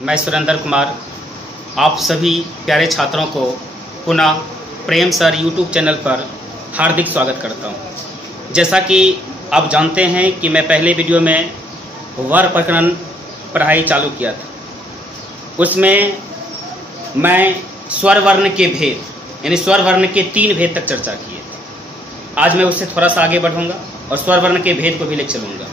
मैं सुरेंद्र कुमार आप सभी प्यारे छात्रों को पुनः प्रेम सर यूट्यूब चैनल पर हार्दिक स्वागत करता हूं। जैसा कि आप जानते हैं कि मैं पहले वीडियो में वर प्रकरण पढ़ाई चालू किया था, उसमें मैं स्वर वर्ण के भेद यानी स्वर वर्ण के 3 भेद तक चर्चा की है। आज मैं उससे थोड़ा सा आगे बढ़ूंगा और स्वर वर्ण के भेद को भी ले चलूंगा।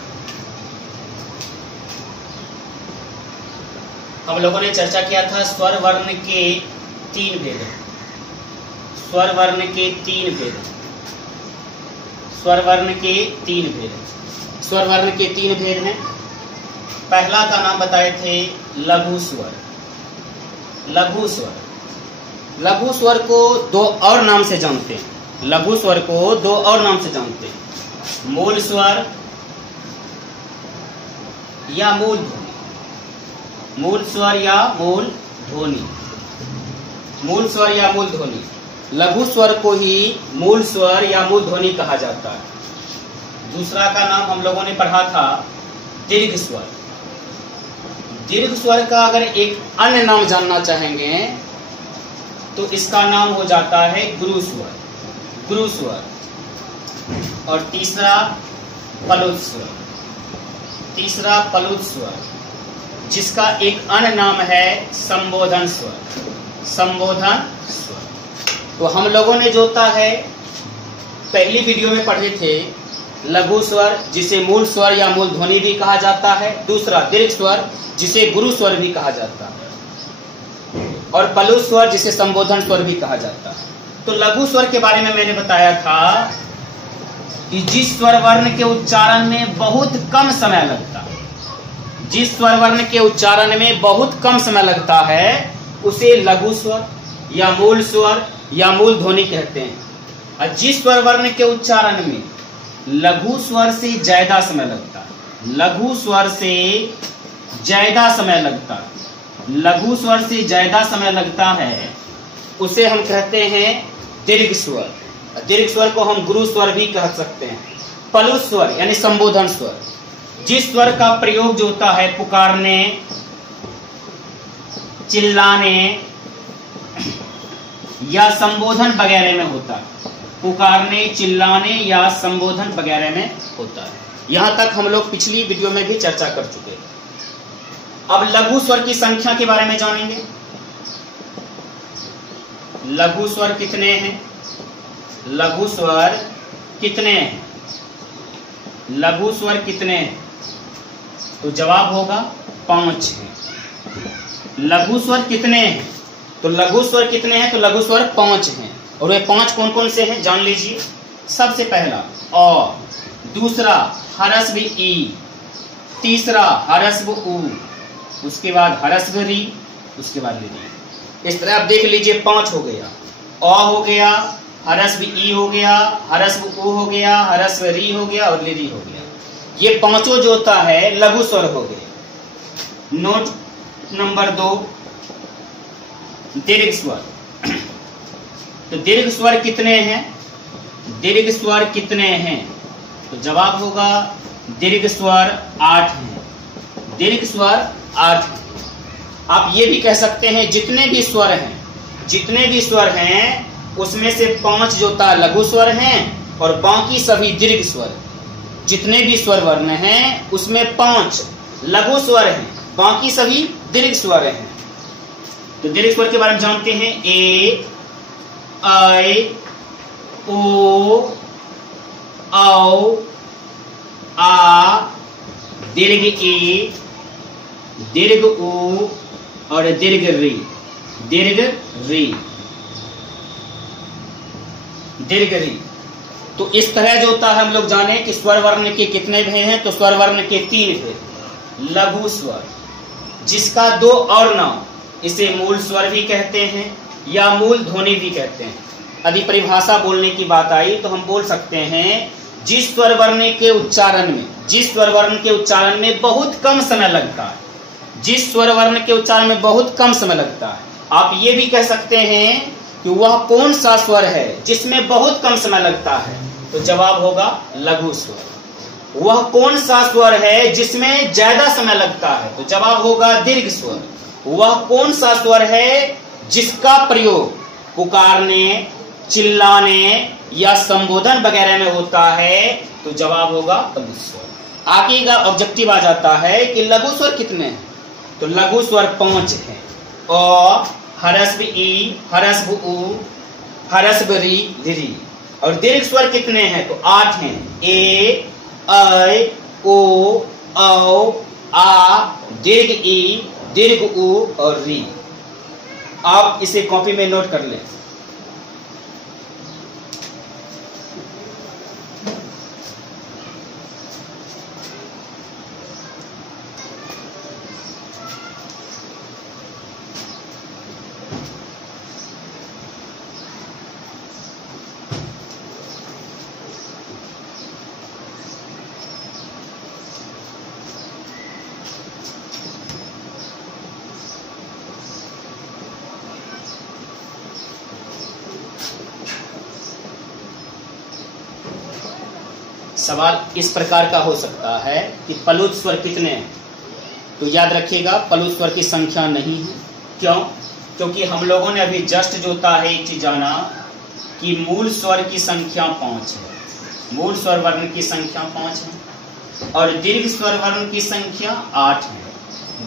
हम लोगों ने चर्चा किया था स्वर वर्ण के 3 भेद। स्वर वर्ण के 3 भेद। स्वर वर्ण के 3 भेद। स्वर वर्ण के 3 भेद हैं। पहला का नाम बताए थे लघु स्वर। लघु स्वर। लघु स्वर को 2 और नाम से जानते हैं। लघु स्वर को 2 और नाम से जानते हैं, मूल स्वर या मूल ध्वनि। मूल स्वर या मूल ध्वनि। मूल स्वर या मूल ध्वनि। लघु स्वर को ही मूल स्वर या मूल ध्वनि कहा जाता है। दूसरा का नाम हम लोगों ने पढ़ा था दीर्घ स्वर। दीर्घ स्वर का अगर एक अन्य नाम जानना चाहेंगे तो इसका नाम हो जाता है गुरु स्वर। गुरु स्वर। और तीसरा पलुत स्वर। तीसरा पलुत स्वर, जिसका एक अन्य नाम है संबोधन स्वर। संबोधन स्वर। तो हम लोगों ने जोता है पहली वीडियो में पढ़े थे लघु स्वर, जिसे मूल स्वर या मूल ध्वनि भी कहा जाता है। दूसरा दीर्घ स्वर, जिसे गुरु स्वर भी कहा जाता है। और पलुत स्वर, जिसे संबोधन स्वर भी कहा जाता है। तो लघु स्वर के बारे में मैंने बताया था कि जिस स्वर वर्ण के उच्चारण में बहुत कम समय लगता है, जिस स्वर वर्ण के उच्चारण में बहुत कम समय लगता है, उसे लघु स्वर या मूल स्वर या मूल ध्वनि कहते हैं। और जिस स्वर वर्ण के उच्चारण में लघु स्वर से ज्यादा समय लगता है, लघु स्वर से ज्यादा समय लगता है, लघु स्वर से ज्यादा समय लगता है, उसे हम कहते हैं दीर्घ स्वर। दीर्घ स्वर को हम गुरु स्वर भी कह सकते हैं। पलुत स्वर यानी संबोधन स्वर, जिस स्वर का प्रयोग जो होता है पुकारने, चिल्लाने या संबोधन वगैरह में होता है। पुकारने, चिल्लाने या संबोधन वगैरह में होता है। यहां तक हम लोग पिछली वीडियो में भी चर्चा कर चुके हैं। अब लघु स्वर की संख्या के बारे में जानेंगे। लघु स्वर कितने हैं? लघु स्वर कितने हैं? लघु स्वर कितने हैं? तो जवाब होगा 5 हैं। लघु स्वर कितने हैं? तो लघु स्वर कितने हैं? तो लघु स्वर 5 हैं। और वे 5 कौन कौन से हैं जान लीजिए। सबसे पहला अ, दूसरा हरस्व ई, तीसरा हरस्व उ, उसके बाद हरस्व री, उसके बाद ली। इस तरह आप देख लीजिए 5 हो गया। अ हो गया, हरस्व ई हो गया, हरस्व उ हो गया, हरस्व री हो गया और ली हो गया। ये 5 जो होता है लघु स्वर हो गए। नोट नंबर 2 दीर्घ स्वर। तो दीर्घ स्वर कितने हैं? दीर्घ स्वर कितने हैं? तो जवाब होगा दीर्घ स्वर 8 हैं। दीर्घ स्वर 8 हैं। आप ये भी कह सकते हैं जितने भी स्वर हैं, जितने भी स्वर हैं उसमें से 5 जो होता है लघु स्वर हैं और बाकी सभी दीर्घ स्वर। जितने भी स्वर वर्ण हैं उसमें 5 लघु स्वर हैं, बाकी सभी दीर्घ स्वर हैं। तो दीर्घ स्वर के बारे में जानते हैं। ए, आई, ओ, औ, आ, दीर्घ ई, दीर्घ उ और दीर्घ री। दीर्घ री। दीर्घ री। तो इस तरह जो होता है हम लोग जाने कि स्वर वर्ण के कितने भेद हैं। तो स्वर वर्ण के 3 भेद। लघु स्वर, जिसका 2 और नाम, इसे मूल स्वर भी कहते हैं या मूल ध्वनि भी कहते हैं। यदि परिभाषा बोलने की बात आई तो हम बोल सकते हैं जिस स्वर वर्ण के उच्चारण में, जिस स्वर वर्ण के उच्चारण में बहुत कम समय लगता है, जिस स्वर वर्ण के उच्चारण में बहुत कम समय लगता है। आप ये भी कह सकते हैं कि वह कौन सा स्वर है जिसमें बहुत कम समय लगता है। तो जवाब होगा लघु स्वर। वह कौन सा स्वर है जिसमें ज्यादा समय लगता है? तो जवाब होगा दीर्घ स्वर। वह कौन सा स्वर है जिसका प्रयोग पुकारने, चिल्लाने या संबोधन वगैरह में होता है? तो जवाब होगा लघु स्वर। आगे का ऑब्जेक्टिव आ जाता है कि लघु स्वर कितने हैं? तो लघु स्वर 5 है। अ, हरस्व ई, हरस्व उ, हरस्व री, धिरी। और दीर्घ स्वर कितने हैं? तो 8 हैं। ए, ऐ, ओ, औ, आ, दीर्घ ई, दीर्घ उ और री। आप इसे कॉपी में नोट कर लें। सवाल इस प्रकार का हो सकता है कि पलुत स्वर कितने हैं? तो याद रखिएगा पलुत स्वर की संख्या नहीं है। क्यों? क्योंकि हम लोगों ने अभी जस्ट जो होता है एक चीज जाना कि मूल स्वर की संख्या 5 है। मूल स्वर वर्ण की संख्या 5 है और दीर्घ स्वर वर्ण की संख्या 8 है।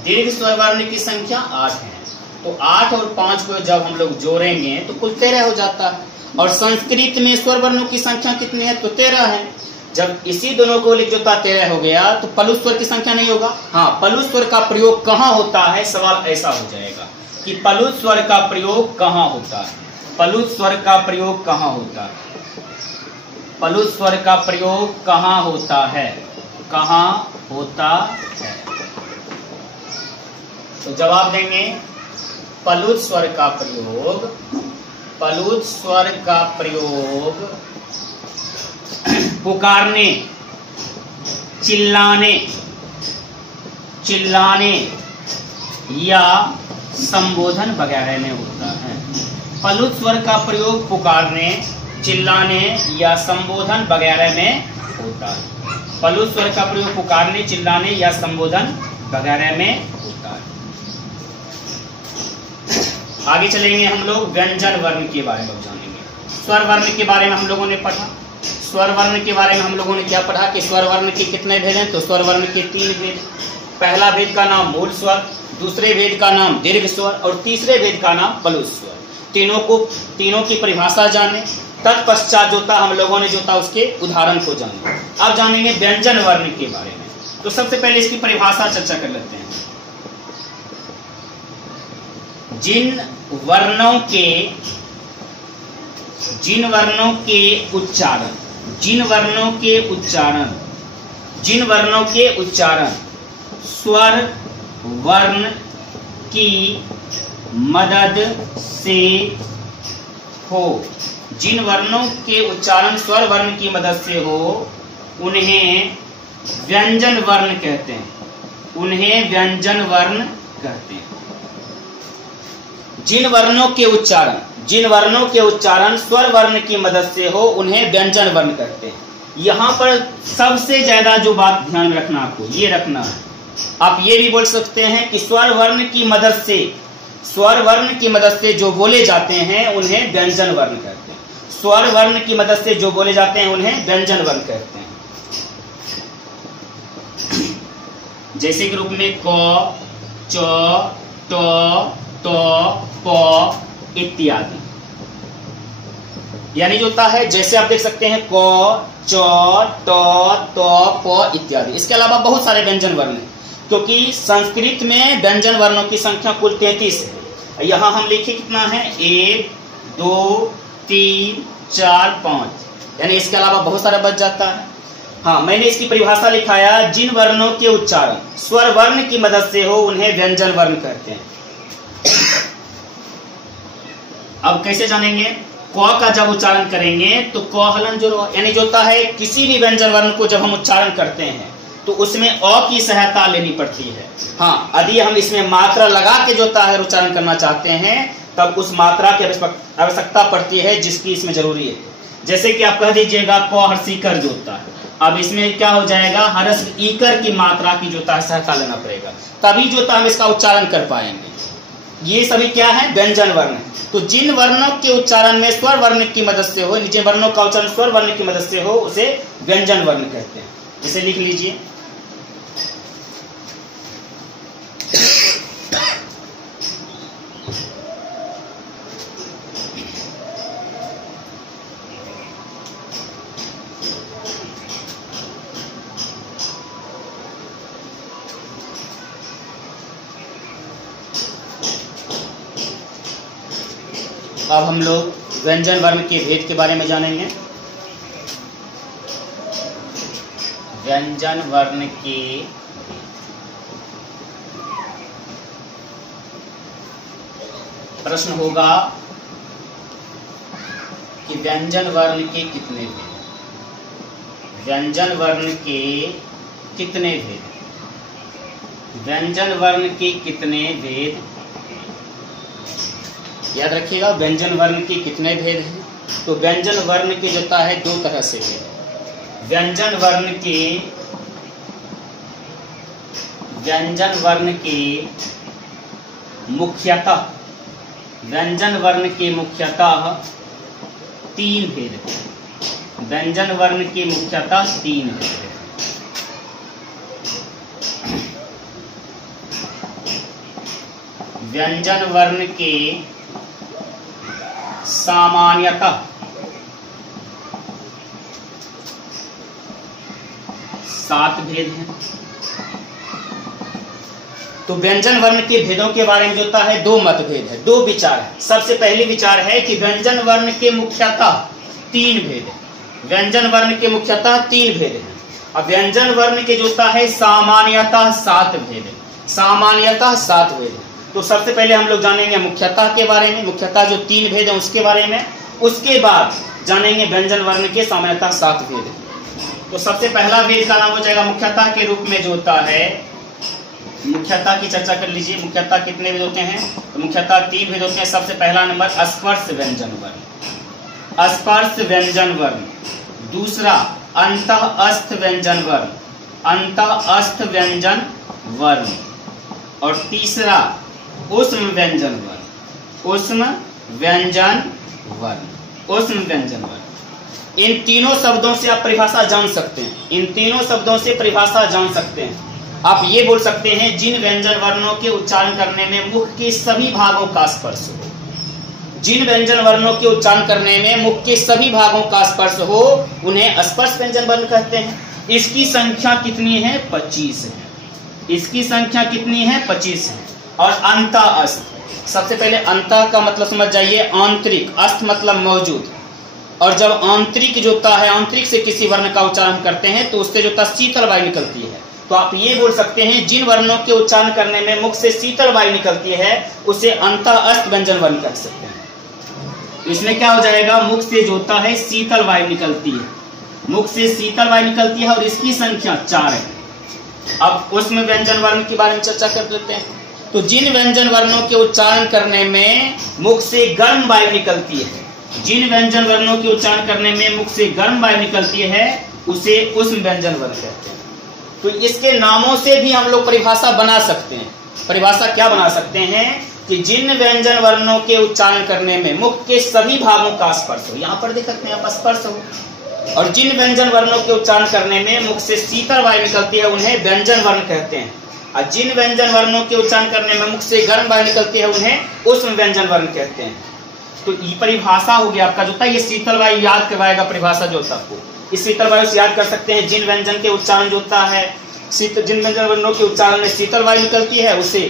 दीर्घ स्वर वर्ण की संख्या 8 है। तो 8 और 5 को जब हम लोग जोड़ेंगे तो कुल 13 हो जाता है। और संस्कृत में स्वर वर्णों की संख्या कितनी है? तो 13 है। जब इसी दोनों को लिख जोता 13 हो गया तो पलुत स्वर की संख्या नहीं होगा। हाँ, पलुत स्वर का प्रयोग कहाँ होता है? सवाल ऐसा हो जाएगा कि पलुत स्वर का प्रयोग कहाँ होता है? पलुत स्वर का प्रयोग कहाँ होता है? पलुत स्वर का प्रयोग कहाँ होता है? कहाँ होता है? तो जवाब देंगे पलुत स्वर का प्रयोग, पलुत स्वर का प्रयोग पुकारने, चिल्लाने, चिल्लाने या संबोधन वगैरह में होता है। पलुत स्वर का प्रयोग पुकारने, चिल्लाने या संबोधन वगैरह में होता है। पलुत स्वर का प्रयोग पुकारने, चिल्लाने या संबोधन वगैरह में होता है। आगे चलेंगे हम लोग व्यंजन वर्ण के बारे में जानेंगे। स्वर वर्ण के बारे में हम लोगों ने पढ़ा। स्वर वर्ण के बारे में हम लोगों ने क्या पढ़ा कि स्वर वर्ण के कितने भेद हैं? तो स्वर वर्ण के 3 भेद। पहला भेद का नाम मूल स्वर, दूसरे भेद का नाम दीर्घ स्वर और तीसरे भेद का नाम पलुत स्वर। तीनों की परिभाषा जाने, तत्पश्चात जोता हम लोगों ने जोता उसके उदाहरण को जाने। अब जानेंगे व्यंजन वर्ण के बारे में। तो सबसे पहले इसकी परिभाषा चर्चा कर लेते हैं। जिन वर्णों के उच्चारण स्वर वर्ण की मदद से हो, जिन वर्णों के उच्चारण स्वर वर्ण की मदद से हो उन्हें व्यंजन वर्ण कहते हैं। उन्हें व्यंजन वर्ण कहते हैं। जिन वर्णों के उच्चारण स्वर वर्ण की मदद से हो उन्हें व्यंजन वर्ण कहते हैं। यहाँ पर सबसे ज्यादा जो बात ध्यान रखना, आपको ये रखना है, आप ये भी बोल सकते हैं कि स्वर वर्ण की मदद से जो बोले जाते हैं उन्हें व्यंजन वर्ण कहते हैं। स्वर वर्ण की मदद से जो बोले जाते हैं उन्हें व्यंजन वर्ण कहते हैं। जैसे कि रूप में क, च, ट, ट, प इत्यादि। यानी जो होता है, जैसे आप देख सकते हैं क, च, ट, त, प इत्यादि। इसके अलावा बहुत सारे व्यंजन वर्ण हैं, क्योंकि संस्कृत में व्यंजन वर्णों की संख्या कुल 33 है। यहाँ हम लिखे कितना है? 1, 2, 3, 4, 5। यानी इसके अलावा बहुत सारा बच जाता है। हाँ, मैंने इसकी परिभाषा लिखाया, जिन वर्णों के उच्चारण स्वर वर्ण की मदद से हो उन्हें व्यंजन वर्ण कहते हैं। अब कैसे जानेंगे? क का जब उच्चारण करेंगे तो क हलन जोड़, यानी जो होता है किसी भी व्यंजन वर्ण को जब हम उच्चारण करते हैं तो उसमें अ की सहायता लेनी पड़ती है। हाँ, यदि हम इसमें मात्रा लगा के जो होता है उच्चारण करना चाहते हैं तब उस मात्रा की आवश्यकता पड़ती है जिसकी इसमें जरूरी है। जैसे कि आप कह दीजिएगा क हर्षिकर जो होता है, अब इसमें क्या हो जाएगा, हर्ष ईकर की मात्रा की जो होता है सहायता लेना पड़ेगा, तभी जो होता है हम इसका उच्चारण कर पाएंगे। ये सभी क्या है, व्यंजन वर्ण। तो जिन वर्णों के उच्चारण में स्वर वर्ण की मदद से हो, जिन वर्णों का उच्चारण स्वर वर्ण की मदद से हो, उसे व्यंजन वर्ण कहते हैं। इसे लिख लीजिए। अब हम लोग व्यंजन वर्ण के भेद के बारे में जानेंगे। व्यंजन वर्ण के प्रश्न होगा कि व्यंजन वर्ण के कितने भेद, व्यंजन वर्ण के कितने भेद, व्यंजन वर्ण के कितने भेद, याद रखिएगा व्यंजन वर्ण के कितने भेद हैं। तो व्यंजन वर्ण के जो है दो तरह से भेद। व्यंजन वर्ण के मुख्यतः, व्यंजन वर्ण के मुख्यतः तीन भेद हैं। व्यंजन वर्ण के मुख्यतः तीन भेद हैं। व्यंजन वर्ण के सामान्यतः सात भेद हैं। तो व्यंजन वर्ण के भेदों के बारे में जो होता है दो मतभेद है, दो विचार है। सबसे पहली विचार है कि व्यंजन वर्ण के मुख्यतः तीन भेद है। व्यंजन वर्ण के मुख्यतः तीन भेद है। अब व्यंजन वर्ण के जो होता है सामान्यतः सात भेद है। सामान्यतः सात भेद है। तो सबसे पहले हम लोग जानेंगे मुख्यतः के बारे में, मुख्यतः जो तीन भेद है उसके बारे में। उसके बाद जानेंगे व्यंजन वर्ण के सामान्यतः सात भेद। तो सबसे पहला भेद का नाम हो जाएगा मुख्यतः के रूप में जो होता है, मुख्यतः की चर्चा कर लीजिए। मुख्यतः कितने भेद होते हैं? तो मुख्यतः तीन भेद होते हैं। सबसे पहला नंबर स्पर्श व्यंजन वर्ण, स्पर्श व्यंजन वर्ण। दूसरा अंतःस्थ व्यंजन वर्ण, अंतःस्थ व्यंजन वर्ण। और तीसरा ऊष्म व्यंजन वर्ण, ऊष्म व्यंजन वर्ण, ऊष्म व्यंजन वर्ण। इन तीनों शब्दों से आप परिभाषा जान सकते हैं। इन तीनों शब्दों से परिभाषा जान सकते हैं। आप ये बोल सकते हैं जिन व्यंजन वर्णों के उच्चारण करने में मुख के सभी भागों का स्पर्श हो, जिन व्यंजन वर्णों के उच्चारण करने में मुख के सभी भागों का स्पर्श हो, उन्हें स्पर्श व्यंजन वर्ण कहते हैं। इसकी संख्या कितनी है? 25 है। इसकी संख्या कितनी है? 25 है। और अंतःस्थ, सबसे पहले अंतः का मतलब समझ जाइए, आंतरिक, अस्थ मतलब मौजूद। और जब आंतरिक जो होता है, आंतरिक से किसी वर्ण का उच्चारण करते हैं तो उससे जो होता है शीतल वायु निकलती है। तो आप ये बोल सकते हैं जिन वर्णों के उच्चारण करने में मुख से शीतल वायु निकलती है उसे अंतःस्थ व्यंजन वर्ण कह सकते हैं। इसमें क्या हो जाएगा, मुख से जो होता है शीतल वायु निकलती है, मुख से शीतल वायु निकलती है और इसकी संख्या 4 है। अब उसमें व्यंजन वर्ण के बारे में चर्चा कर लेते हैं। तो जिन व्यंजन वर्णों के उच्चारण करने में मुख से गर्म वायु निकलती है, जिन व्यंजन वर्णों के उच्चारण करने में मुख से गर्म वायु निकलती है उसे ऊष्म व्यंजन वर्ण कहते हैं। तो इसके नामों से भी हम लोग परिभाषा बना सकते हैं। परिभाषा क्या बना सकते हैं कि जिन व्यंजन वर्णों के उच्चारण करने में मुख के सभी भागों का स्पर्श हो, यहाँ पर देख सकते हैं आप स्पर्श हो, और जिन व्यंजन वर्णों के उच्चारण करने में मुख से शीतल वायु निकलती है उन्हें व्यंजन वर्ण कहते हैं। और जिन व्यंजन वर्णों के उच्चारण करने में मुख से गर्म वायु निकलती है उन्हें ऊष्म व्यंजन वर्ण कहते हैं। तो ये परिभाषा हो गया आपका जो था, ये शीतल वायु याद करवाएगा परिभाषा जो था आपको। इस शीतल वायु से याद कर सकते हैं जिन व्यंजन के उच्चारण जो होता है, जिन व्यंजन वर्णों के उच्चारण में शीतल वायु निकलती है उसे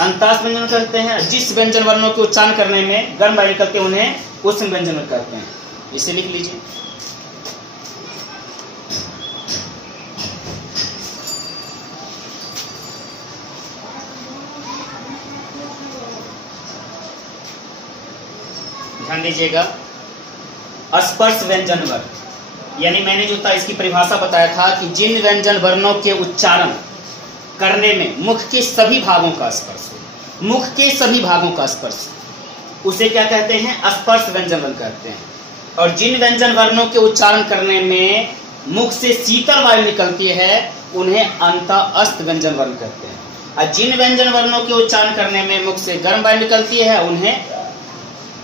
अंतःस्थ व्यंजन कहते हैं। जिस व्यंजन वर्णों के उच्चारण करने में गर्म वायु निकलते हैं उन्हें ऊष्म व्यंजन वर्ण कहते हैं। इसे लिख लीजिए। ध्यान दीजिएगा, स्पर्श व्यंजन वर्ण, यानी मैंने जो था इसकी परिभाषा बताया था कि जिन व्यंजन वर्णों के उच्चारण करने में मुख के सभी भागों का स्पर्श हो, मुख के सभी भागों का स्पर्श, उसे क्या कहते हैं? स्पर्श व्यंजन वर्ण कहते हैं। और जिन व्यंजन वर्णों के उच्चारण करने में मुख से शीतल वायु निकलती है उन्हें अंतःस्थ व्यंजन वर्ण कहते हैं, और जिन व्यंजन वर्णों के उच्चारण करने में मुख से गर्म वायु निकलती है उन्हें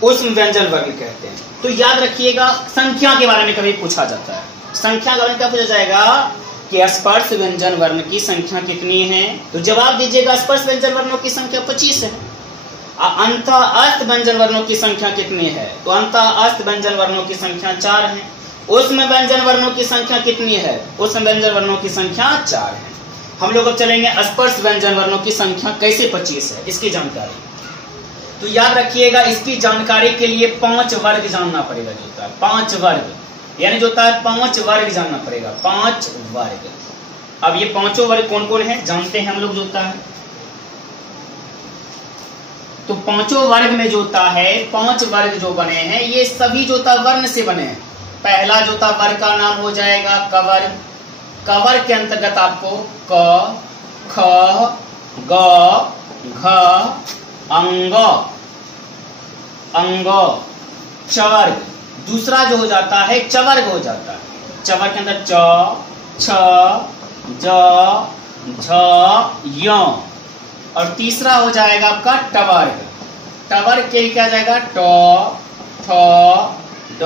उष्ण व्यंजन वर्ण कहते हैं। तो याद रखिएगा, संख्या के बारे में कभी पूछा जाता है, संख्या के बारे में क्या पूछा जाएगा कि स्पर्श व्यंजन वर्ण की संख्या कितनी है, तो जवाब दीजिएगा स्पर्श व्यंजन वर्णों की संख्या 25 है। अंतःस्थ व्यंजन वर्णों की संख्या कितनी है, तो अंतःस्थ व्यंजन वर्णों की संख्या 4 है। उष्ण व्यंजन वर्णों की संख्या कितनी है, उष्ण व्यंजन वर्णों की संख्या 4 है। हम लोग अब चलेंगे स्पर्श व्यंजन वर्णों की संख्या कैसे 25 है, इसकी जानकारी। तो याद रखिएगा, इसकी जानकारी के लिए 5 वर्ग जानना पड़ेगा, जो होता है 5 वर्ग, यानी जो होता है 5 वर्ग जानना पड़ेगा, 5 वर्ग। अब ये 5 वर्ग कौन कौन है जानते हैं हम लोग, जो होता है तो 5 वर्ग में जो होता है 5 वर्ग जो बने हैं ये सभी जो होता वर्ण से बने हैं। पहला जो होता वर्ग का नाम हो जाएगा कवर्ग, कवर्ग के अंतर्गत आपको क, ख, ग, घ, अंग, अंग, चवर्ग। दूसरा जो हो जाता है चवर्ग हो जाता है, चवर्ग के अंदर च, छ, ज, झ, य। और तीसरा हो जाएगा आपका टवर्ग, टवर्ग के लिए क्या जाएगा ट, ठ, ड,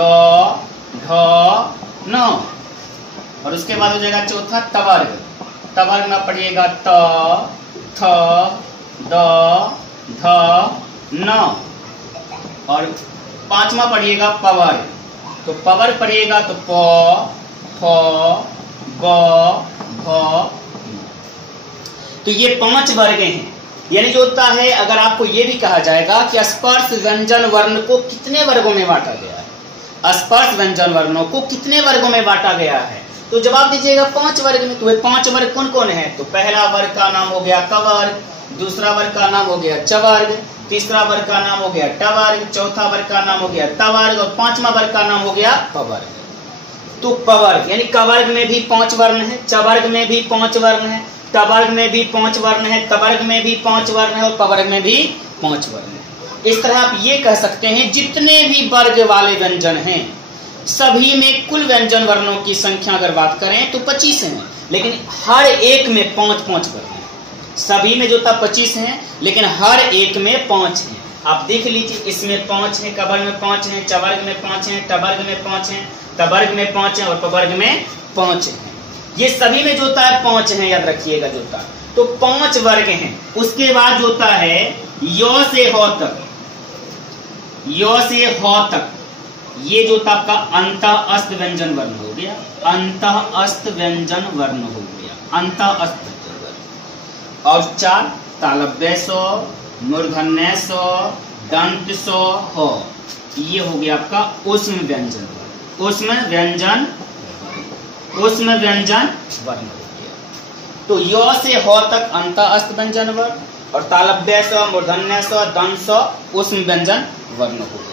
ढ, न। और उसके बाद हो जाएगा चौथा तवर्ग, तवर्ग में पढ़िएगा त, थ, द, ध, न। और 5वां पढ़िएगा पवर्ग, तो पवर्ग पढ़िएगा तो प, फ, ब, भ। तो ये 5 वर्ग हैं। यानी जो होता है अगर आपको ये भी कहा जाएगा कि स्पर्श व्यंजन वर्ण को कितने वर्गों में बांटा गया है, स्पर्श व्यंजन वर्णों को कितने वर्गों में बांटा गया है, तो जवाब दीजिएगा 5 वर्ग में। तो वे 5 वर्ग कौन कौन है, तो पहला वर्ग का नाम हो गया कवर्ग, दूसरा वर्ग का नाम हो गया चवर्ग, तीसरा वर्ग का नाम हो गया टवर्ग, चौथा वर्ग का नाम हो गया तवर्ग और 5वां वर्ग का नाम हो गया पवर्ग। तो पवर्ग यानी कवर्ग में भी 5 वर्ण है, चवर्ग में भी 5 वर्ण है, टवर्ग में भी 5 वर्ण है, तवर्ग में भी 5 वर्ण है और पवर्ग में भी 5 वर्ण है। इस तरह आप ये कह सकते हैं जितने भी वर्ग वाले व्यंजन हैं सभी में कुल व्यंजन वर्णों की संख्या अगर बात करें तो 25 हैं, लेकिन हर एक में 5-5 वर्ण है। सभी में जो था 25 हैं लेकिन हर एक में 5 हैं। आप देख लीजिए, इसमें 5 है, कवर्ग में 5 है, चवर्ग में 5 है, टवर्ग में 5 है, तवर्ग में 5 है और पवर्ग में 5 है। ये सभी में जो होता है 5 है, याद रखिएगा जो होता है। तो 5 वर्ग हैं। उसके बाद जो होता है य से ह तक, य से ह तक ये जो था आपका अंतःस्थ व्यंजन वर्ण हो गया, अंतःस्थ व्यंजन वर्ण हो गया, अंतःस्थ व्यंजन वर्ण। और 4 तालव्य स, मूर्धन्य स, दंत स, ह, ये हो गया आपका ऊष्म व्यंजन वर्ण, ऊष्म व्यंजन, ऊष्म व्यंजन वर्ण हो गया। तो य से ह तक अंतःस्थ व्यंजन वर्ण और तालव्य स, मूर्धन्य स, दंत स ऊष्म व्यंजन वर्ण हो गया।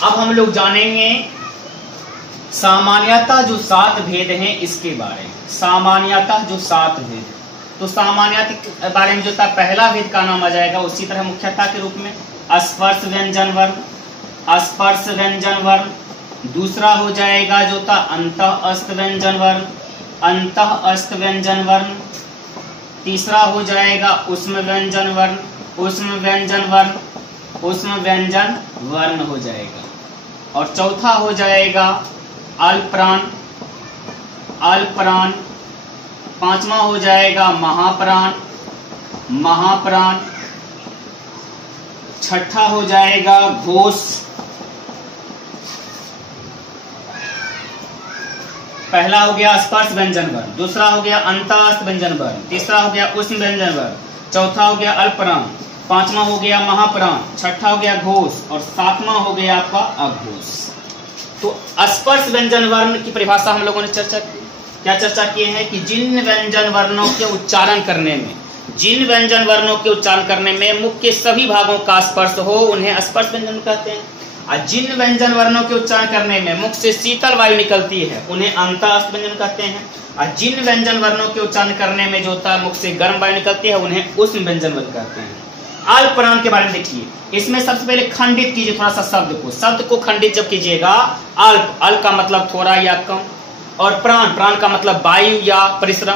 अब हम लोग जानेंगे सामान्यतः जो 7 भेद हैं इसके बारे में। सामान्यतः जो 7 भेद, तो सामान्यतः के बारे में जो था पहला भेद का नाम आ जाएगा उसी तरह मुख्यता के रूप में स्पर्श व्यंजन वर्ण, स्पर्श व्यंजन वर्ण। दूसरा हो जाएगा जो था अंतःस्थ व्यंजन वर्ण, अंतःस्थ व्यंजन वर्ण। तीसरा हो जाएगा ऊष्म व्यंजन वर्ण, ऊष्म व्यंजन वर्ण, ऊष्म व्यंजन वर्ण हो जाएगा। और चौथा हो जाएगा अल्पप्राण, अल्पप्राण। 5वां हो जाएगा महाप्राण, महाप्राण। 6ठा हो जाएगा घोष। पहला हो गया स्पर्श व्यंजन वर्ण, दूसरा हो गया अंतःस्थ व्यंजन वर्ण, तीसरा हो गया ऊष्म व्यंजन वर्ण, चौथा हो गया अल्पप्राण, 5वां हो गया महाप्राण, 6ठा हो गया घोष और 7वां हो गया आपका अघोष। तो स्पर्श व्यंजन वर्ण की परिभाषा हम लोगों ने चर्चा की। क्या चर्चा किए हैं कि जिन व्यंजन वर्णों के उच्चारण करने में, जिन व्यंजन वर्णों के उच्चारण करने में मुख के सभी भागों का स्पर्श हो उन्हें स्पर्श व्यंजन कहते हैं। और जिन व्यंजन वर्णों के उच्चारण करने में मुख से शीतल वायु निकलती है उन्हें अंतःस्थ व्यंजन कहते हैं। और जिन व्यंजन वर्णों के उच्चारण करने में जो होता है मुख से गर्म वायु निकलती है उन्हें ऊष्म व्यंजन वर्ण कहते हैं। अल्प प्राण के बारे में देखिए, इसमें सबसे पहले खंडित कीजिए थोड़ा सा शब्द को खंडित जब कीजिएगा, अल्प, अल्प का मतलब थोड़ा या कम, और प्राण, प्राण का मतलब वायु या परिश्रम।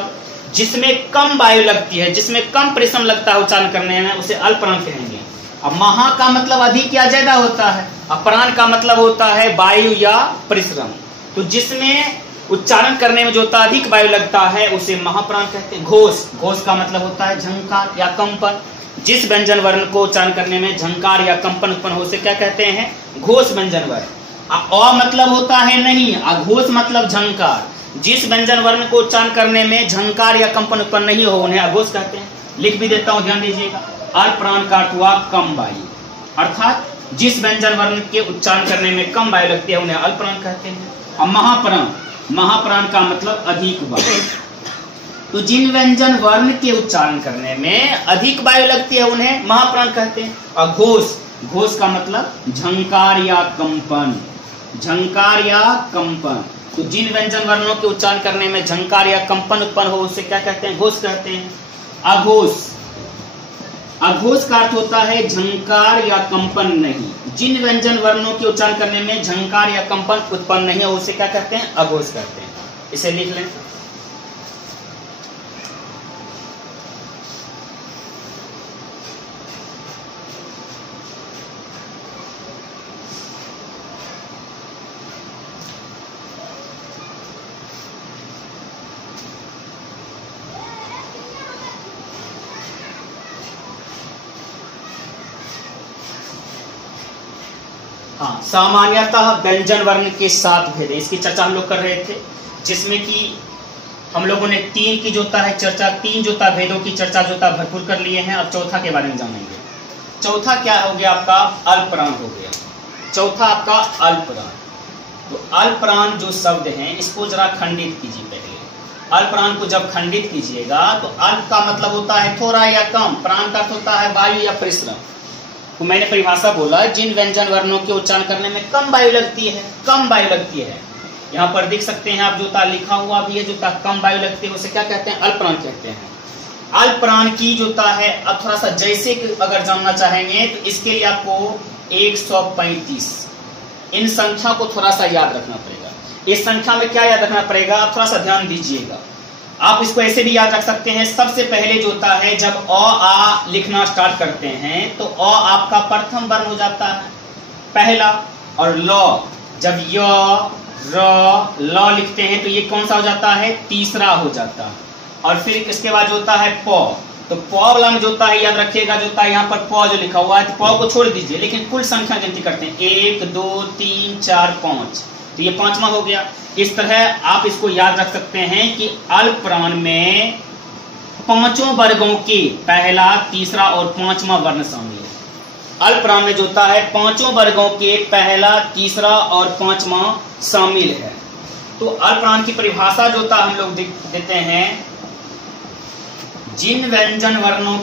जिसमें कम वायु लगती है, जिसमें कम परिश्रम लगता है उच्चारण करने में, उसे अल्प प्राण कहेंगे। अब महा का मतलब अधिक या ज्यादा होता है, अब प्राण का मतलब होता है वायु या परिश्रम। तो जिसमें उच्चारण करने में जो होता है अधिक वायु लगता है उसे महाप्राण कहते हैं। घोष, घोष का मतलब होता है झंकार या कंपन। जिस व्यंजन वर्ण को उच्चारण करने में झंकार या कंपन उत्पन्न हो उसे क्या कहते हैं? घोष व्यंजन वर्ण। अ मतलब होता है नहीं, अघोष मतलब झंकार। जिस व्यंजन वर्ण को उच्चारण करने में झंकार या कंपन उत्पन्न नहीं हो उन्हें अघोष कहते हैं। लिख भी देता हूं, ध्यान दीजिएगा। अल्प प्राण का अर्थ हुआ कम वायु, अर्थात जिस व्यंजन वर्ण के उच्चारण करने में कम वायु लगती है उन्हें अल्प प्राण कहते हैं। और महाप्राण, महाप्राण का मतलब अधिक वायु। तो जिन व्यंजन वर्ण के उच्चारण करने में अधिक वायु लगती है उन्हें महाप्राण कहते हैं। और घोष, घोष का मतलब झंकार या कंपन, झंकार या कंपन। तो जिन व्यंजन वर्णों के उच्चारण करने में झंकार या कंपन उत्पन्न हो उसे क्या कहते हैं? घोष कहते हैं। अघोष, अघोष का अर्थ होता है झंकार या कंपन नहीं। जिन व्यंजन वर्णों के उच्चारण करने में झंकार या कंपन उत्पन्न नहीं हो उसे क्या कहते हैं? अघोष कहते हैं। इसे लिख लें। हाँ, सामान्यतः व्यंजन वर्ण के 7 भेद है, इसकी चर्चा हम लोग कर रहे थे, जिसमें कि हम लोगों ने 3 की जोता है चर्चा, 3 जोता भेदों की चर्चा जोता भरपूर कर लिए हैं। अब चौथा के बारे में जानेंगे। चौथा क्या हो गया आपका? अल्प प्राण हो गया। चौथा आपका अल्प प्राण। तो अल्प प्राण जो शब्द है इसको जरा खंडित कीजिए पहले। अल्प प्राण को जब खंडित कीजिएगा तो अल्प का मतलब होता है थोड़ा या कम, प्राण का अर्थ होता है वायु या परिश्रम। तो मैंने परिभाषा बोला, जिन व्यंजन वर्णों के उच्चारण करने में कम वायु लगती है, कम वायु लगती है। यहाँ पर देख सकते हैं आप, जोता लिखा हुआ भी है, जोता कम वायु लगती है उसे क्या कहते हैं? अल्प प्राण कहते हैं। अल्प प्राण की जोता है, अब थोड़ा सा जैसे कि अगर जानना चाहेंगे तो इसके लिए आपको 135 इन संख्या को थोड़ा सा याद रखना पड़ेगा। इस संख्या में क्या याद रखना पड़ेगा आप थोड़ा सा ध्यान दीजिएगा। आप इसको ऐसे भी याद रख सकते हैं, सबसे पहले जो होता है जब अ आ लिखना स्टार्ट करते हैं तो अ आपका प्रथम वर्ण हो जाता है पहला, और ल जब य र ल लिखते हैं तो ये कौन सा हो जाता है? तीसरा हो जाता है। और फिर इसके बाद जो होता है प, तो प वाला में जो होता है याद रखिएगा, जो होता है यहाँ पर प जो लिखा हुआ है, तो प को छोड़ दीजिए, लेकिन कुल संख्या गिनती करते हैं 1 2 3 4 5, तो ये 5वां हो गया। इस तरह आप इसको याद रख सकते हैं कि अल्प प्राण में 5 वर्गों के पहला, तीसरा और 5वां वर्ण शामिल है। अल्प प्राण में जो होता है 5 वर्गों के पहला, तीसरा और 5वां शामिल है। तो अल्प प्राण की परिभाषा जो होता हम लोग देते हैं, जिन व्यंजन वर्णों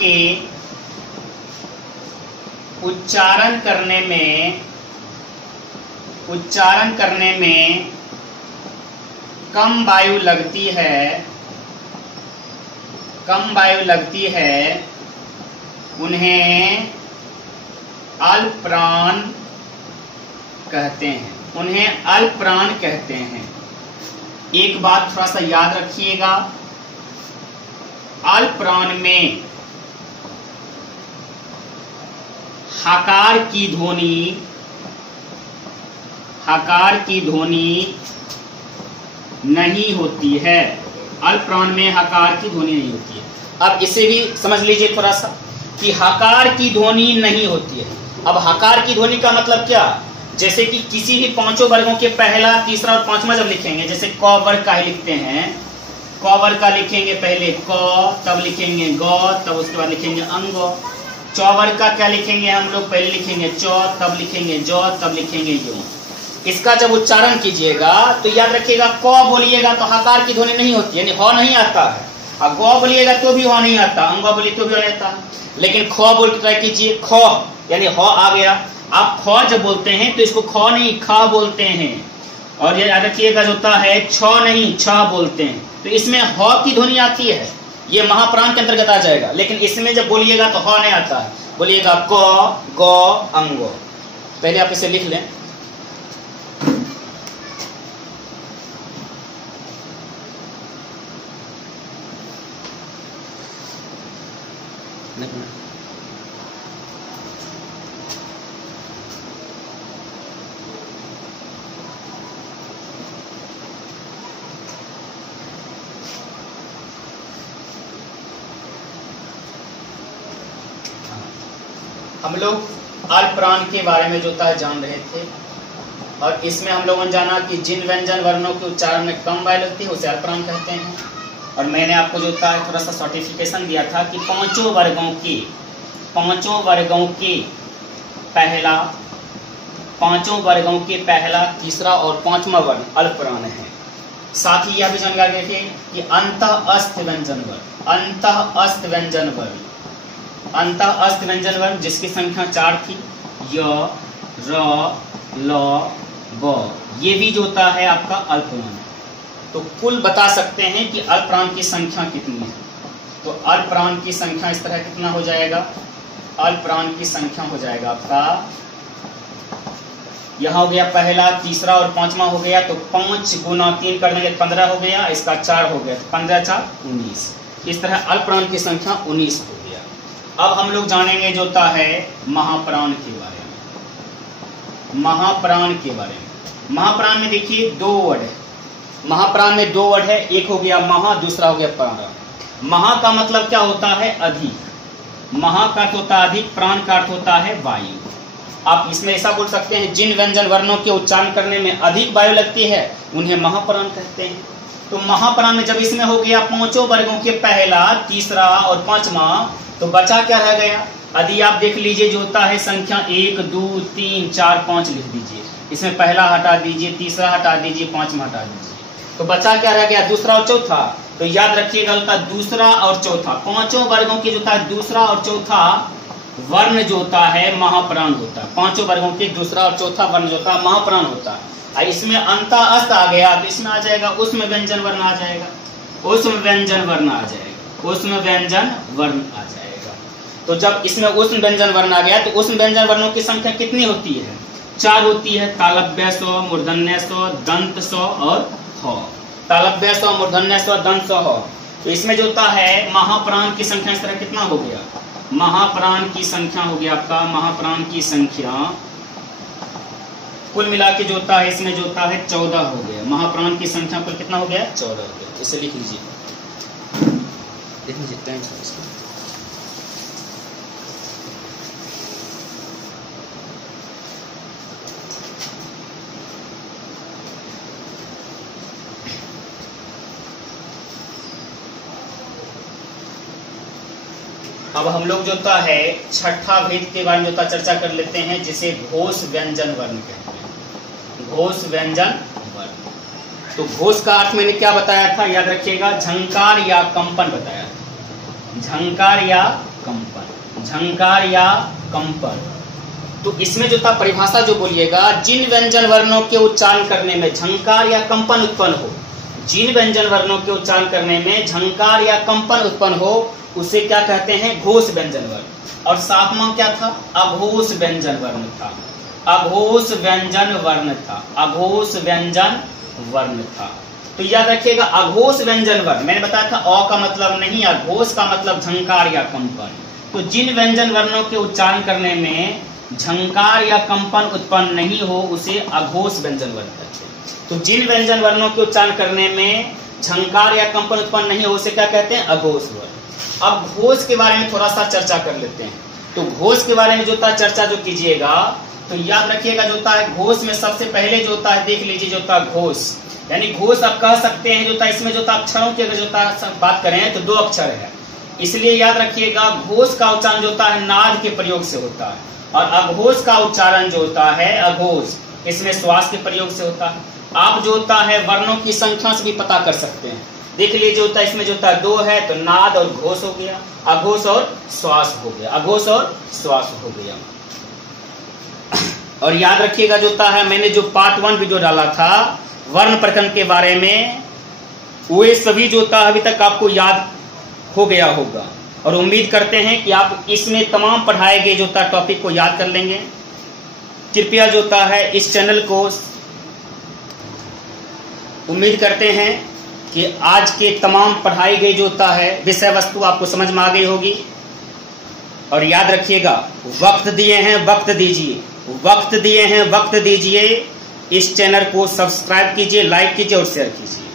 के उच्चारण करने में कम वायु लगती है उन्हें अल्प प्राण कहते हैं, उन्हें अल्प प्राण कहते हैं। एक बात थोड़ा सा याद रखिएगा, अल्प प्राण में हकार की ध्वनि नहीं होती है। अल्प प्राण में हकार की ध्वनि नहीं होती है। अब इसे भी समझ लीजिए थोड़ा सा कि हकार की ध्वनि नहीं होती है। अब हकार की ध्वनि का मतलब क्या? जैसे कि किसी भी 5 वर्गों के पहला, तीसरा और 5वां जब लिखेंगे, जैसे क वर्ग का ही लिखते हैं, क वर्ग का लिखेंगे पहले क, तब लिखेंगे ग, तब उसके बाद लिखेंगे अंग। च वर्ग का क्या लिखेंगे हम लोग? पहले लिखेंगे च, तब लिखेंगे ज, तब लिखेंगे यो। इसका जब उच्चारण कीजिएगा तो याद रखिएगा, क बोलिएगा तो हकार की ध्वनि नहीं होती, यानी ह नहीं आता है। और ग बोलिएगा तो भी ह नहीं आता, अंग बोलिए तो भी नहीं आता। लेकिन ख बोल के ट्राई कीजिए, ख यानी ह आ गया। आप ख जब बोलते हैं तो इसको ख नहीं ख बोलते हैं, और ये याद रखिएगा जो होता है छ नहीं छ बोलते हैं। तो इसमें ह की ध्वनि आती है, ये महाप्राण के अंतर्गत आ जाएगा, लेकिन इसमें जब बोलिएगा तो ह नहीं आता है, बोलिएगा क ग अंगो। पहले आप इसे लिख लें। हम लोग अल्प प्राण के बारे में जो था जान रहे थे, और इसमें हम लोगों ने जाना कि जिन व्यंजन वर्णों के उच्चारण में कम वायु लगती है उसे अल्प प्राण कहते हैं। और मैंने आपको जो था थोड़ा सा सर्टिफिकेशन दिया था कि पांचों वर्गों के पहला, तीसरा और पांचवा वर्ण अल्प प्राण है। साथ ही यह भी जानकारी रखिए कि अंतःअस्थ व्यंजन वर्ण जिसकी संख्या 4 थी, य, र, ल, ब, ये भी जो होता है आपका अल्प प्राण। तो कुल बता सकते हैं कि अल्प प्राण की संख्या कितनी है। तो अल्प प्राण की संख्या इस तरह कितना हो जाएगा, अल्प प्राण की संख्या हो जाएगा आपका, यहाँ हो गया पहला, तीसरा और पांचवा हो गया, तो 5 गुना 3 कर देंगे 15 हो गया, इसका 4 हो गया, 15 4 19। इस तरह अल्प प्राण की संख्या 19 हो गया। अब हम लोग जानेंगे जो होता है महाप्राण के बारे में। महाप्राण में देखिए 2 वर्ड है। महाप्राण में 2 वर्ड है, एक हो गया महा, दूसरा हो गया प्राण। महा का मतलब क्या होता है, अधिक। महा का अर्थ होता है अधिक, प्राण का अर्थ होता है वायु। आप इसमें ऐसा बोल सकते हैं, जिन व्यंजन वर्णों के उच्चारण करने में अधिक वायु लगती है उन्हें महाप्राण कहते हैं। तो महाप्राण में जब इसमें हो गया पांचों वर्गों के पहला, तीसरा और पांचवा, तो बचा क्या रह गया। यदि आप देख लीजिए जो होता है संख्या 1 2 3 4 5 लिख दीजिए, इसमें पहला हटा दीजिए, तीसरा हटा दीजिए, पांचवा हटा दीजिए, तो बचा क्या रह गया, दूसरा और चौथा। तो याद रखिएगा होता है दूसरा और चौथा, पांचों वर्गों के जो होता है दूसरा और चौथा वर्ण जो होता है महाप्राण होता है। पांचों वर्गों के दूसरा और चौथा वर्ण जो होता है महाप्राण होता है। और इसमें अंतःअस्थ आ गया तो इसमें आ जाएगा उष्म व्यंजन वर्ण आ जाएगा, उष्म व्यंजन वर्ण आ जाएगा, उष्म व्यंजन वर्ण आ जाएगा। तो जब इसमें उष्म व्यंजन वर्ण आ गया तो उष्म व्यंजन वर्णों की संख्या कितनी होती है, 4 होती है। तालव्य स्व, मूर्धन्य स्व, दंत स्व और ह। तालव्य स्व, मूर्धन्य स्व, दंत स्व, ह। तो इसमें जो होता है महाप्राण की संख्या इस तरह कितना हो गया, महाप्राण की संख्या हो गया आपका, महाप्राण की संख्या कुल मिला के जो होता है इसमें जो होता है 14 हो गया। महाप्राण की संख्या कुल कितना हो गया, 14 हो गया। इसे लिख लीजिए, लिख लीजिए। अब हम लोग जो होता है छठा भेद के बारे में जो चर्चा कर लेते हैं, जिसे घोष व्यंजन वर्ण कहते हैं। घोष व्यंजन वर्ण। तो घोष का अर्थ मैंने क्या बताया था, याद रखिएगा, झंकार या कंपन बताया था। झंकार या कंपन, झंकार या कंपन। तो इसमें जो था परिभाषा जो बोलिएगा, जिन व्यंजन वर्णों के उच्चारण करने में झंकार या कंपन उत्पन्न हो, जिन व्यंजन वर्णों के उच्चारण करने में झंकार या कंपन उत्पन्न हो उसे क्या कहते हैं, घोष व्यंजन वर्ण। और सातवां क्या था, अघोष व्यंजन वर्ण था। अघोष व्यंजन वर्ण था, अघोष व्यंजन वर्ण था। तो याद रखिएगा अघोष व्यंजन वर्ण, मैंने बताया था अ का मतलब नहीं, अघोष का मतलब झंकार या कंपन। तो जिन व्यंजन वर्णों के उच्चारण करने में झंकार या कंपन उत्पन्न नहीं हो उसे अघोष व्यंजन वर्ण कहते हैं। तो जिन व्यंजन वर्णों के उच्चारण करने में झंकार या कंपन उत्पन्न नहीं हो उसे क्या कहते हैं, अघोष वर्ण। अब घोष के बारे में थोड़ा सा चर्चा कर लेते हैं। तो घोष के बारे में जो था चर्चा जो कीजिएगा तो याद रखिएगा जो होता है घोष में सबसे पहले जो होता है देख लीजिए जो होता है घोष, यानी घोष आप कह सकते हैं जो होता है इसमें जो होता अक्षरों की अगर जो होता बात करें तो 2 अक्षर है, इसलिए याद रखिएगा घोष का उच्चारण जो होता है नाद के प्रयोग से होता है, और अघोष का उच्चारण जो होता है अघोष इसमें श्वास के प्रयोग से होता है। आप जो होता है वर्णों की संख्या से भी पता कर सकते हैं, देख लीजिए जो होता है इसमें जो होता है 2 है तो नाद और घोष हो गया, अघोष और श्वास हो गया, अघोष और श्वास हो गया। और याद रखिएगा जो होता है मैंने जो पार्ट 1 वीडियो डाला था वर्ण प्रकरण के बारे में, वे सभी जो होता है अभी तक आपको याद हो गया होगा। और उम्मीद करते हैं कि आप इसमें तमाम पढ़ाए गए जो टॉपिक को याद कर लेंगे। कृपया जो है इस चैनल को, उम्मीद करते हैं कि आज के तमाम पढ़ाई गई जो है विषय वस्तु आपको समझ में आ गई होगी। और याद रखिएगा, वक्त दिए हैं वक्त दीजिए, वक्त दिए हैं वक्त दीजिए। इस चैनल को सब्सक्राइब कीजिए, लाइक कीजिए और शेयर कीजिए।